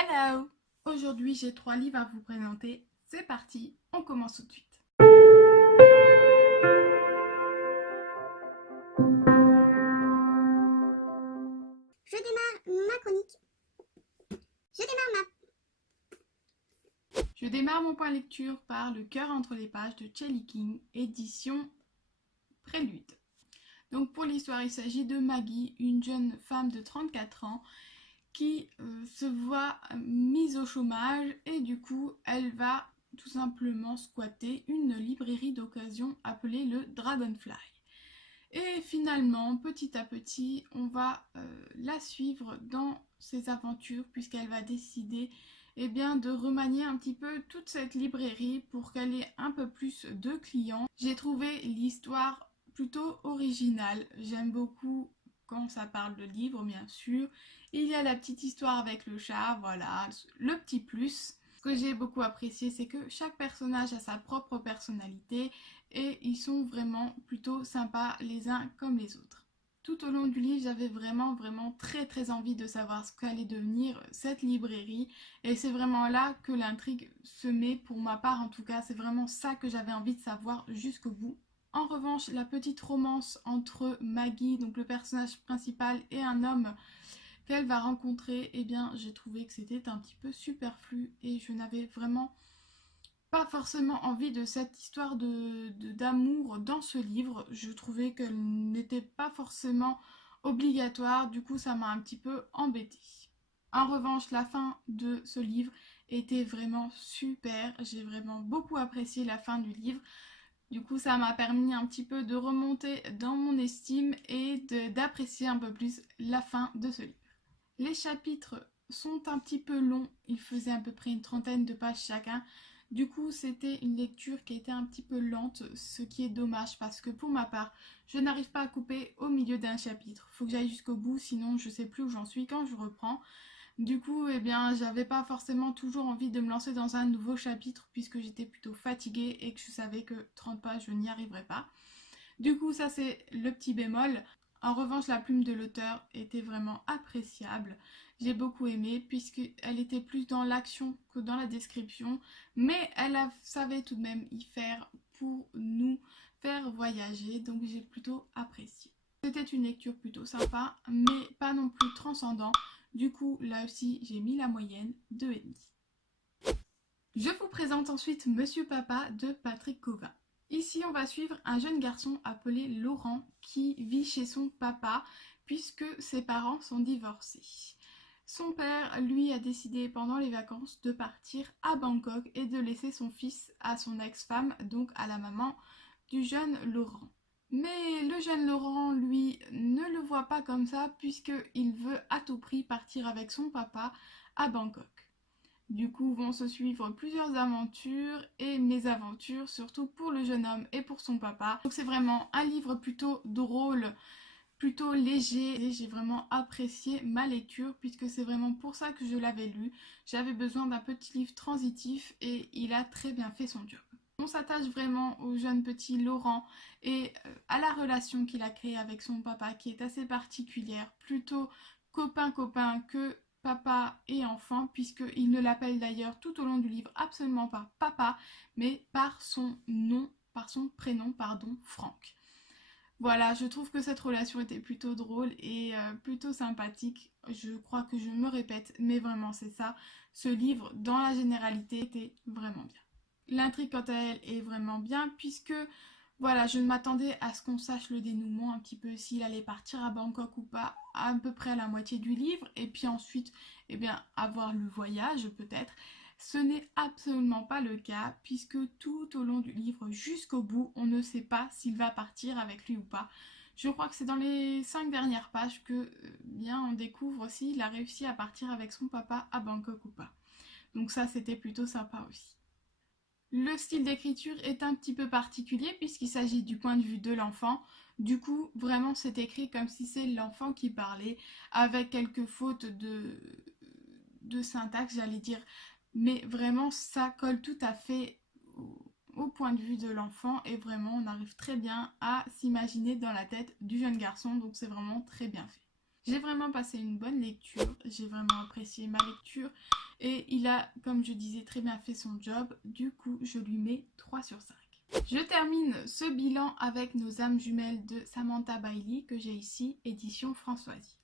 Hello! Aujourd'hui, j'ai 3 livres à vous présenter. C'est parti, on commence tout de suite. Je démarre ma chronique. Je démarre mon point lecture par Le cœur entre les pages de Shelley King, édition Prélude. Donc pour l'histoire, il s'agit de Maggie, une jeune femme de 34 ans qui se voit mise au chômage et du coup, elle va tout simplement squatter une librairie d'occasion appelée le Dragonfly. Et finalement, petit à petit, on va la suivre dans ses aventures puisqu'elle va décider de remanier un petit peu toute cette librairie pour qu'elle ait un peu plus de clients. J'ai trouvé l'histoire plutôt originale. J'aime beaucoup quand ça parle de livres, bien sûr. Il y a la petite histoire avec le chat, voilà, le petit plus. Ce que j'ai beaucoup apprécié, c'est que chaque personnage a sa propre personnalité et ils sont vraiment plutôt sympas les uns comme les autres. Tout au long du livre, j'avais vraiment très envie de savoir ce qu'allait devenir cette librairie et c'est vraiment là que l'intrigue se met, pour ma part en tout cas, c'est vraiment ça que j'avais envie de savoir jusqu'au bout. En revanche, la petite romance entre Maggie, donc le personnage principal, et un homme qu'elle va rencontrer, j'ai trouvé que c'était un petit peu superflu et je n'avais vraiment pas forcément envie de cette histoire d'amour dans ce livre. Je trouvais qu'elle n'était pas forcément obligatoire, du coup ça m'a un petit peu embêtée. En revanche, la fin de ce livre était vraiment super, j'ai vraiment beaucoup apprécié la fin du livre. Du coup ça m'a permis un petit peu de remonter dans mon estime et d'apprécier un peu plus la fin de ce livre. Les chapitres sont un petit peu longs, ils faisaient à peu près une trentaine de pages chacun. Du coup, c'était une lecture qui était un petit peu lente, ce qui est dommage parce que pour ma part, je n'arrive pas à couper au milieu d'un chapitre. Faut que j'aille jusqu'au bout, sinon je sais plus où j'en suis quand je reprends. Du coup, j'avais pas forcément toujours envie de me lancer dans un nouveau chapitre puisque j'étais plutôt fatiguée et que je savais que 30 pages, je n'y arriverais pas. Du coup, ça c'est le petit bémol. En revanche, la plume de l'auteur était vraiment appréciable. J'ai beaucoup aimé puisqu'elle était plus dans l'action que dans la description, mais savait tout de même y faire pour nous faire voyager, donc j'ai plutôt apprécié. C'était une lecture plutôt sympa, mais pas non plus transcendant. Du coup, là aussi, j'ai mis la moyenne de 2,5. Je vous présente ensuite Monsieur Papa de Patrick Covin. Ici, on va suivre un jeune garçon appelé Laurent qui vit chez son papa puisque ses parents sont divorcés. Son père, lui, a décidé pendant les vacances de partir à Bangkok et de laisser son fils à son ex-femme, donc à la maman du jeune Laurent. Mais le jeune Laurent, lui, ne le voit pas comme ça puisqu'il veut à tout prix partir avec son papa à Bangkok. Du coup, vont se suivre plusieurs aventures et mésaventures, surtout pour le jeune homme et pour son papa. Donc c'est vraiment un livre plutôt drôle, plutôt léger. Et j'ai vraiment apprécié ma lecture puisque c'est vraiment pour ça que je l'avais lu. J'avais besoin d'un petit livre transitif et il a très bien fait son job. On s'attache vraiment au jeune petit Laurent et à la relation qu'il a créée avec son papa qui est assez particulière, plutôt copain-copain que papa et enfant, puisqu'il ne l'appelle d'ailleurs tout au long du livre absolument pas papa, mais par son nom, par son prénom, pardon, Franck. Voilà, je trouve que cette relation était plutôt drôle et plutôt sympathique. Je crois que je me répète, mais vraiment c'est ça. Ce livre, dans la généralité, était vraiment bien. L'intrigue, quant à elle, est vraiment bien puisque voilà, je m'attendais à ce qu'on sache le dénouement un petit peu, s'il allait partir à Bangkok ou pas, à peu près à la moitié du livre, et puis ensuite, avoir le voyage peut-être. Ce n'est absolument pas le cas, puisque tout au long du livre, jusqu'au bout, on ne sait pas s'il va partir avec lui ou pas. Je crois que c'est dans les 5 dernières pages que on découvre s'il a réussi à partir avec son papa à Bangkok ou pas. Donc ça, c'était plutôt sympa aussi. Le style d'écriture est un petit peu particulier puisqu'il s'agit du point de vue de l'enfant. Du coup, vraiment, c'est écrit comme si c'est l'enfant qui parlait, avec quelques fautes de syntaxe, j'allais dire. Mais vraiment, ça colle tout à fait au point de vue de l'enfant et vraiment, on arrive très bien à s'imaginer dans la tête du jeune garçon. Donc, c'est vraiment très bien fait. J'ai vraiment passé une bonne lecture, j'ai vraiment apprécié ma lecture et il a, comme je disais, très bien fait son job. Du coup, je lui mets 3 sur 5. Je termine ce bilan avec Nos âmes jumelles de Samantha Bailey que j'ai ici, édition Françoisie.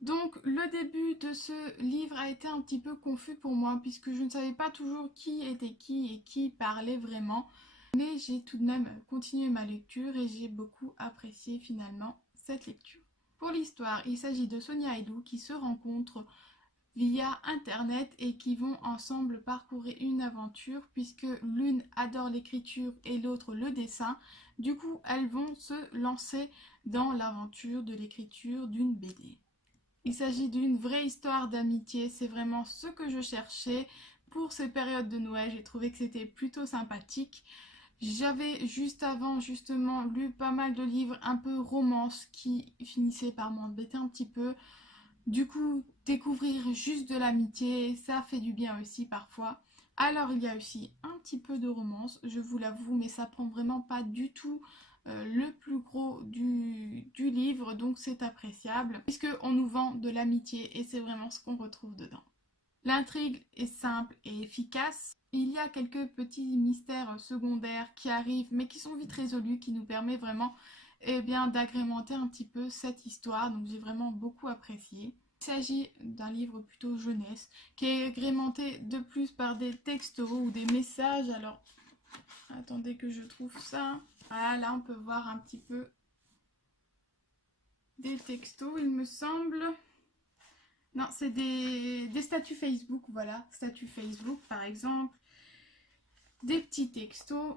Donc le début de ce livre a été un petit peu confus pour moi puisque je ne savais pas toujours qui était qui et qui parlait vraiment. Mais j'ai tout de même continué ma lecture et j'ai beaucoup apprécié finalement cette lecture. Pour l'histoire, il s'agit de Sonia et Lou qui se rencontrent via internet et qui vont ensemble parcourir une aventure puisque l'une adore l'écriture et l'autre le dessin. Du coup, elles vont se lancer dans l'aventure de l'écriture d'une BD. Il s'agit d'une vraie histoire d'amitié, c'est vraiment ce que je cherchais pour ces périodes de Noël. J'ai trouvé que c'était plutôt sympathique. J'avais juste avant justement lu pas mal de livres un peu romance qui finissaient par m'embêter un petit peu. Du coup, découvrir juste de l'amitié, ça fait du bien aussi parfois. Alors il y a aussi un petit peu de romance, je vous l'avoue, mais ça prend vraiment pas du tout le plus gros du livre, donc c'est appréciable, puisqu'on nous vend de l'amitié et c'est vraiment ce qu'on retrouve dedans. L'intrigue est simple et efficace. Il y a quelques petits mystères secondaires qui arrivent, mais qui sont vite résolus, qui nous permet vraiment d'agrémenter un petit peu cette histoire, donc j'ai vraiment beaucoup apprécié. Il s'agit d'un livre plutôt jeunesse, qui est agrémenté de plus par des textos ou des messages. Alors, attendez que je trouve ça. Voilà, là on peut voir un petit peu des textos, il me semble. Non, c'est des statuts Facebook, voilà. Statuts Facebook, par exemple. Des petits textos.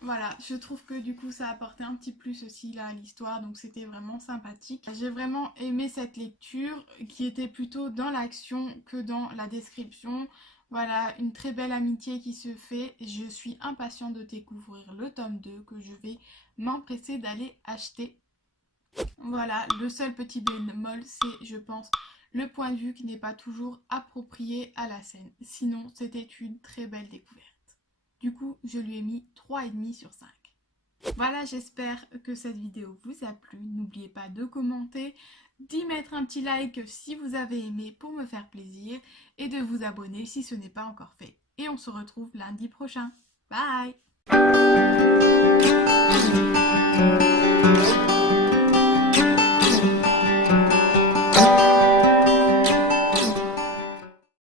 Voilà, je trouve que du coup ça apportait un petit plus aussi là à l'histoire, donc c'était vraiment sympathique. J'ai vraiment aimé cette lecture qui était plutôt dans l'action que dans la description. Voilà, une très belle amitié qui se fait. Je suis impatiente de découvrir le tome 2 que je vais m'empresser d'aller acheter. Voilà, le seul petit bémol, c'est, je pense, le point de vue qui n'est pas toujours approprié à la scène. Sinon, c'était une très belle découverte. Du coup, je lui ai mis 3,5 sur 5. Voilà, j'espère que cette vidéo vous a plu. N'oubliez pas de commenter, d'y mettre un petit like si vous avez aimé pour me faire plaisir et de vous abonner si ce n'est pas encore fait. Et on se retrouve lundi prochain. Bye!